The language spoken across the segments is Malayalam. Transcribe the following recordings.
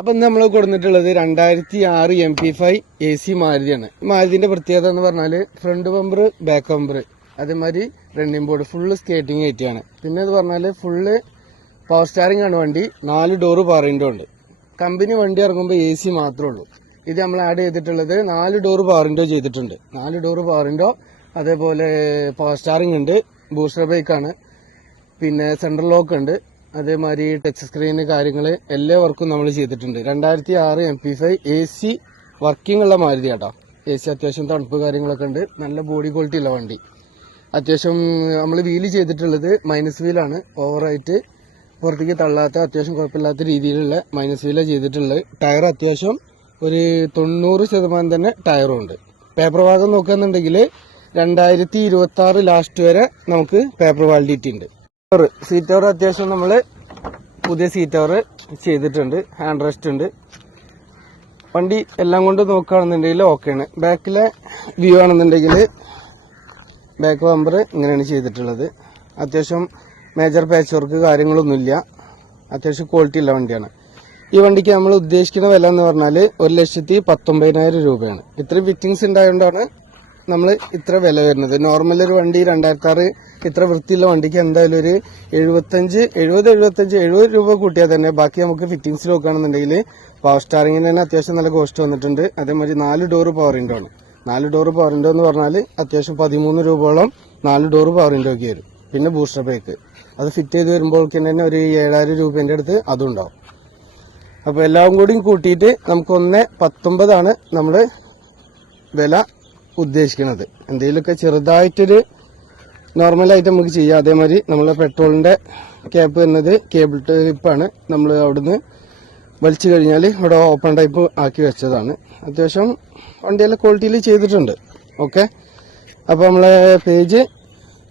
അപ്പൊ ഇന്ന് നമ്മൾ കൊടുത്തിട്ടുള്ളത് 2006 MP5 AC മാരുതിയാണ്. മാരുതിന്റെ പ്രത്യേകത എന്ന് പറഞ്ഞാല് ഫ്രണ്ട് ബമ്പർ, ബാക്ക് ബമ്പർ, അതേമാതിരി റണ്ണിംഗ് ബോർഡ് ഫുള്ള് സ്കേറ്റിംഗ് ആയിട്ടാണ്. പിന്നെ എന്ന് പറഞ്ഞാല് ഫുള്ള് പവർ സ്റ്റാറിംഗ് ആണ് വണ്ടി. 4 ഡോറ് പവർ വിൻഡോ ഉണ്ട്. കമ്പനി വണ്ടി ഇറങ്ങുമ്പോൾ AC മാത്രമേ ഉള്ളൂ. ഇത് നമ്മൾ ആഡ് ചെയ്തിട്ടുള്ളത് 4 ഡോറ് പവർ വിൻഡോ ചെയ്തിട്ടുണ്ട്. 4 ഡോറ് പവർ വിൻഡോ, അതേപോലെ പവർ സ്റ്റാറിംഗ് ഉണ്ട്, ബൂസ്റ്റർ ബൈക്കാണ്, പിന്നെ സെൻട്രൽ ലോക്ക് ഉണ്ട്, അതേമാതിരി ടച്ച് സ്ക്രീന് കാര്യങ്ങൾ എല്ലാ വർക്കും നമ്മൾ ചെയ്തിട്ടുണ്ട്. 2006 MP5 AC വർക്കിംഗ് ഉള്ള മാരുതി കേട്ടോ. AC അത്യാവശ്യം തണുപ്പ് കാര്യങ്ങളൊക്കെ ഉണ്ട്. നല്ല ബോഡി ക്വാളിറ്റി ഉള്ള വണ്ടി. അത്യാവശ്യം നമ്മൾ വീല് ചെയ്തിട്ടുള്ളത് മൈനസ് വീലാണ്. ഓവറായിട്ട് പുറത്തേക്ക് തള്ളാത്ത അത്യാവശ്യം കുഴപ്പമില്ലാത്ത രീതിയിലുള്ള മൈനസ് വീലാണ് ചെയ്തിട്ടുള്ളത്. ടയർ അത്യാവശ്യം ഒരു 90% തന്നെ ടയറും ഉണ്ട്. പേപ്പർ ഭാഗം നോക്കുകയാണെന്നുണ്ടെങ്കിൽ 2026 ലാസ്റ്റ് വരെ നമുക്ക് പേപ്പർ വാലിഡിറ്റി ഉണ്ട്. സീറ്റ് കവർ അത്യാവശ്യം നമ്മൾ പുതിയ സീറ്റ് കവർ ചെയ്തിട്ടുണ്ട്. ഹാൻഡ് റെസ്റ്റ് ഉണ്ട്. വണ്ടി എല്ലാം കൊണ്ട് നോക്കുകയാണെന്നുണ്ടെങ്കിൽ ഓക്കെയാണ്. ബാക്കിലെ വ്യൂ ആണെന്നുണ്ടെങ്കിൽ ബാക്ക് ബമ്പർ ഇങ്ങനെയാണ് ചെയ്തിട്ടുള്ളത്. അത്യാവശ്യം മേജർ പാച്ച് വർക്ക് കാര്യങ്ങളൊന്നുമില്ല. അത്യാവശ്യം ക്വാളിറ്റി ഉള്ള വണ്ടിയാണ്. ഈ വണ്ടിക്ക് നമ്മൾ ഉദ്ദേശിക്കുന്ന വില എന്ന് പറഞ്ഞാൽ 1,19,000 രൂപയാണ്. ഇത്രയും ഫിറ്റിംഗ്സ് ഉണ്ടായതുകൊണ്ടാണ് നമ്മൾ ഇത്ര വില വരുന്നത്. നോർമൽ ഒരു വണ്ടി 2006 ഇത്ര വൃത്തിയുള്ള വണ്ടിക്ക് എന്തായാലും ഒരു 70 രൂപ കൂട്ടിയാൽ തന്നെ ബാക്കി നമുക്ക് ഫിറ്റിംഗ്സ് നോക്കുകയാണെന്നുണ്ടെങ്കിൽ പവർ സ്റ്റാറിങ്ങിന് തന്നെ അത്യാവശ്യം നല്ല കോസ്റ്റ് വന്നിട്ടുണ്ട്. അതേമാതിരി 4 ഡോറ് പവർ വിൻഡോ ആണ്. 4 ഡോറ് പവർ വിൻഡോ എന്ന് പറഞ്ഞാൽ അത്യാവശ്യം 13 രൂപയോളം 4 ഡോറ് പവർ വിൻഡോയ്ക്ക് വരും. പിന്നെ ബൂസ്റ്റർ ബ്രേക്ക് അത് ഫിറ്റ് ചെയ്ത് വരുമ്പോഴേക്കും തന്നെ ഒരു 7,000 രൂപേന്റെ അടുത്ത് അതും ഉണ്ടാവും. അപ്പോൾ എല്ലാം കൂടിയും കൂട്ടിയിട്ട് നമുക്ക് 1,19 നമ്മൾ വില ഉദ്ദേശിക്കുന്നത്. എന്തെങ്കിലുമൊക്കെ ചെറുതായിട്ടൊരു നോർമലായിട്ട് നമുക്ക് ചെയ്യാം. അതേമാതിരി നമ്മളെ പെട്രോളിന്റെ ക്യാപ്പ് എന്നത് കേബിൾ ടൈപ്പാണ്. നമ്മൾ അവിടുന്ന് വലിച്ചു കഴിഞ്ഞാൽ ഇവിടെ ഓപ്പൺ ടൈപ്പ് ആക്കി വെച്ചതാണ്. അത്യാവശ്യം വണ്ടിയെല്ലാം ക്വാളിറ്റിയിൽ ചെയ്തിട്ടുണ്ട്. ഓക്കെ, അപ്പോൾ നമ്മളെ പേജ്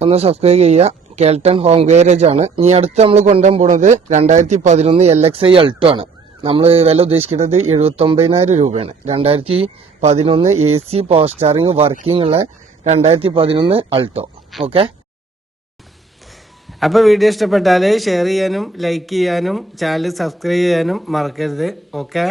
ഒന്ന് സബ്സ്ക്രൈബ് ചെയ്യുക. കേൾട്ടൺ ഹോം ഗാരേജ് ആണ്. ഇനി അടുത്ത് നമ്മൾ കൊണ്ടുപോകാൻ പോകുന്നത് 2011 LXi അൾട്ടോ ആണ്. നമ്മൾ വില ഉദ്ദേശിക്കുന്നത് 79,000 രൂപയാണ്. 2011 AC പവർ സ്റ്റാറിംഗ് വർക്കിംഗ് ഉള്ള 2011 അൾട്ടോ. ഓക്കെ, അപ്പോൾ വീഡിയോ ഇഷ്ടപ്പെട്ടാൽ ഷെയർ ചെയ്യാനും ലൈക്ക് ചെയ്യാനും ചാനൽ സബ്സ്ക്രൈബ് ചെയ്യാനും മറക്കരുത്. ഓക്കെ.